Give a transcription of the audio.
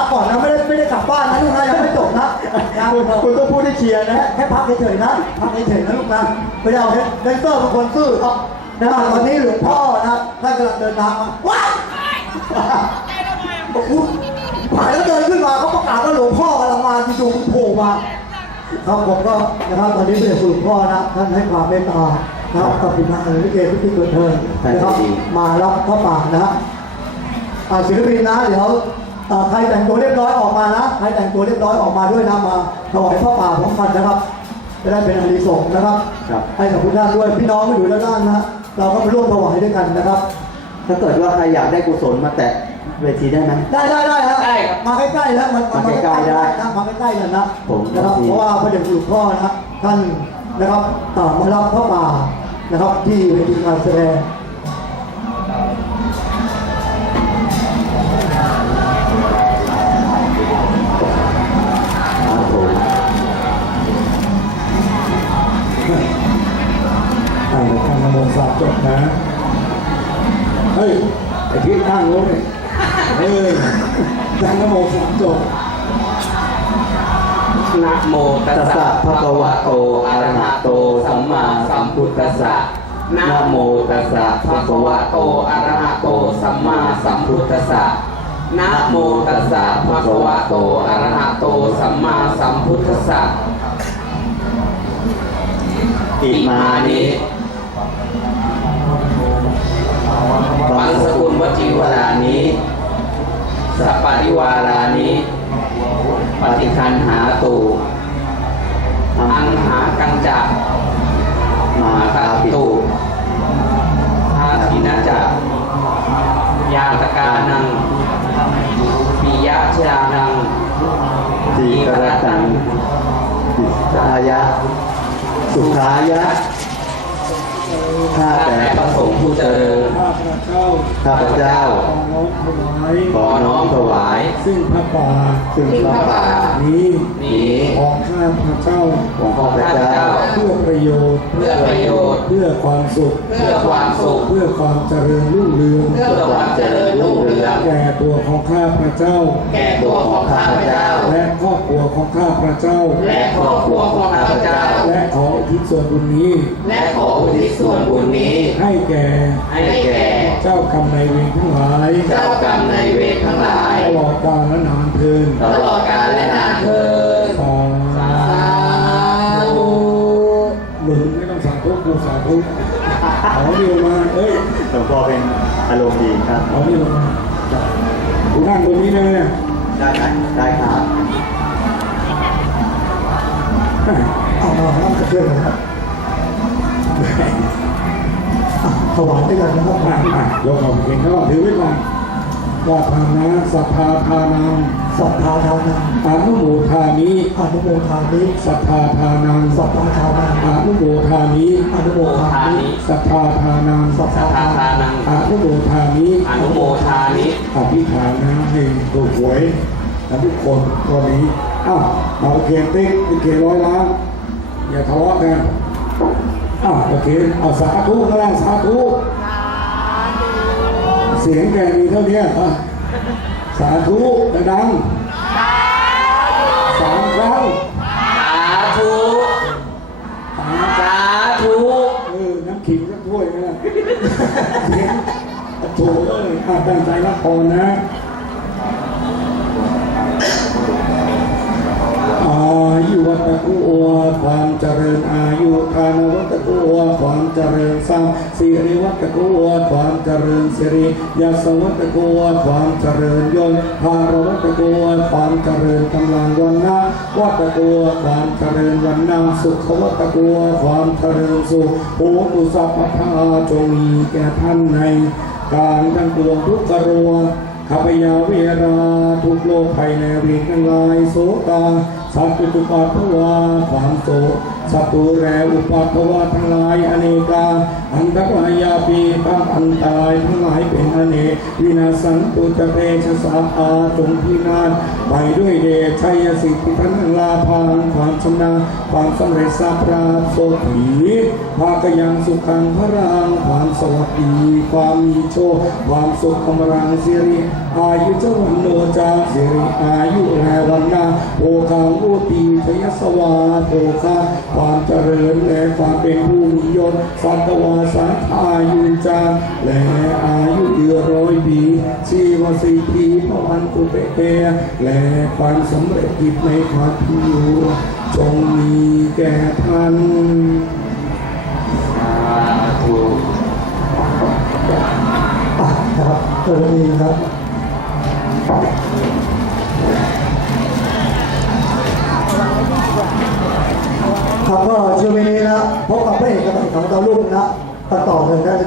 พักก่อนนะไม่ได้ไม่ได้กลับบ้านนะลูกนะยังไม่จบนะนะคุณคุณต้องพูดให้เคลียร์นะแค่พักเฉยๆนะพักเฉยๆนะลูกนะไม่ได้เอาแดนเซอร์เป็นคนซื่อครับนะตอนนี้หลวงพ่อนะท่านกำลังเดินทางมาว้ายบอกคุณผ่านแล้วเดินขึ้นมาเขาประกาศว่าหลวงพ่อกำลังมาจู่ๆโผล่มาครับผมก็นะครับตอนนี้เป็นหลวงพ่อนะท่านให้ความเมตตานะครับกับทีมงานลิเกพิธีเกิดเทินนะครับมารับพระป่านะฮะอ่าศิลปินนะเดี๋ยว อ่าใครแต่งตัวเรียบร้อยออกมานะใครแต่งตัวเรียบร้อยออกมาด้วยนะมาถวายพระป่าพร้อมกันนะครับจะได้เป็นอานิสงส์นะครับ ครับ ให้กับทุกท่านด้วยพี่น้องที่อยู่ด้านล่างนะฮะเราก็ไปร่วมถวายด้วยกันนะครับ ถ้าเกิดว่าใครอยากได้กุศลมาแตะเวทีได้ไหม ได้ได้ได้ครับได้ครับ มาใกล้ๆนะมันมาใกล้ๆได้นะมาใกล้ๆกันนะผมนะครับดีเพราะว่าพระเดชคุณหลวงพ่อนะท่านนะครับต่อมารับพระป่านะครับ ที่เวทีการแสดง นะเฮ้ยไอ้ที่ตั้งรถเนี่ยเฮ้ยทางนโมสามจบนะโมตัสสะภะคะวะโตอะระหะโตสัมมาสัมพุทธัสสะนะโมตัสสะภะคะวะโตอะระหะโตสัมมาสัมพุทธัสสะนะโมตัสสะภะคะวะโตอะระหะโตสัมมาสัมพุทธัสสะอิมานิ วจีวรานิสัปปะริวารานิปฏิคันหาตูอังหากังจักมามาคาตาปิตุอาทินะจักยาตกานังปิยะชานังทีกระตังปิสายะ สุขายะข้าข้าแต่แต่พระสงฆ์ ผู้เจริญ ข้าพระเจ้าข้าพเจ้า ขอน้อมถวาย ขอน้อมถวาย ซึ่งพระป่า ซึ่งพระป่านี้นี้ ของข้าพระเจ้าของข้าพเจ้า เพื่อประโยชน์เพื่อประโยชน์ เพื่อความสุข เพื่อความสุข เพื่อความเจริญรุ่งเรืองเพื่อความเจริญรุ่งเรืองแก่ตัวของข้าพระเจ้า แก่ตัวของข้าพเจ้า และครอบครัวของข้าพระเจ้า และครอบครัวของข้าพเจ้า และขออุทิศส่วนบุญนี้ และขออุทิศส่วนบุญนี้ ให้แก่ให้แก่เจ้ากรรมนายเวรทั้งหลาย เจ้ากรรมนายเวรทั้งหลาย ตลอดกาลและนานเทินตลอดกาลและนานเทิน ธุกูสาธุเอานี่ลงมาเอ้ยหลวงพ่อเป็นอารมณ์ดีครับเอานี่ลงมากูนั่งตรงนี้เลยเนี่ยได้ไหมได้ครับเอามารับกระเทือนนะครับอะถวายด้วยกันนะครับอะอะยกเอาเก่งก็ถือไว้ก่อน ว่าทานะสัพพาทานังสัพพาทานังอนุโมทามิอนุโมทามิสัพพาทานังสัพพาทานังอนุโมทามิอนุโมโมทาทามินิสัพพาทานังสัพสัพาทธาทานังทานังอนุโมทามิอนุโมทานิอภิธานนะให้ถูกหวยกันทุกคนตอนนี้อ้าวมาโอเคติ๊กโอเคร้อยล้านอย่าทะเลาะกันอ้าวโอเคเอาสาธุก็แล้วสาธุ เสียงแกมีเท่านี้อะสาธุดังๆสามครั้งสาธุสาธุเออน้ำขิงสักถ้วยไหมล่ะเสียงโถเอ้ยอะตั้งใจรับพรนะอายุวัตกุวาความเจริญอายุทานวัตกุวาความเจริญสร้างสิ ริวัตกุวาความเจริญสิริยาสวัตกุวนความเจริญยนภารวัตกุวนความเจริญกำลังวันนาวัตกุวนความเจริญวันนาสุขวัตกุวนความเจริญสุขโหตุสัพพะจงมีแก่ท่านในการทั้งปวงทุกกรัว ขปยาเวราทุกโลกภัยในวีทั้งหลายโสตาสัตตุปาทวาความโสสัตุแรอุปาทวาทั้งหลายอเนกาอันตรายาปีตั้งอันตายทั้งหลายเป็นอเนกวินาสันตุจเรชสาอาจงพินาศ ไปด้วยเดชชัยสิทธิพันลาภานความชำนาญความสำเร็จทราบราบโสถีภาคยังสุขังพระรังความสวัสดีความมีโชคความสุขกำลังสิริอายุเจ้าวันโนจาสิริอายุแลวันนาโอคังอุตีชยสวาโภคาความเจริญและความเป็นผู้มียศสัตวาสันอายุจาและอายุเดือร้อยปีชีวสิทธิพระวันตุเปเกและความสำเร็จกิจในความพิยูจงมีแก่ท่านสาธุอะนะครับเออดีครับครับก็ช่วงนี้นะพบกับพระเอกกับนางเอกของดาวรุ่งนะต่อเลยนะ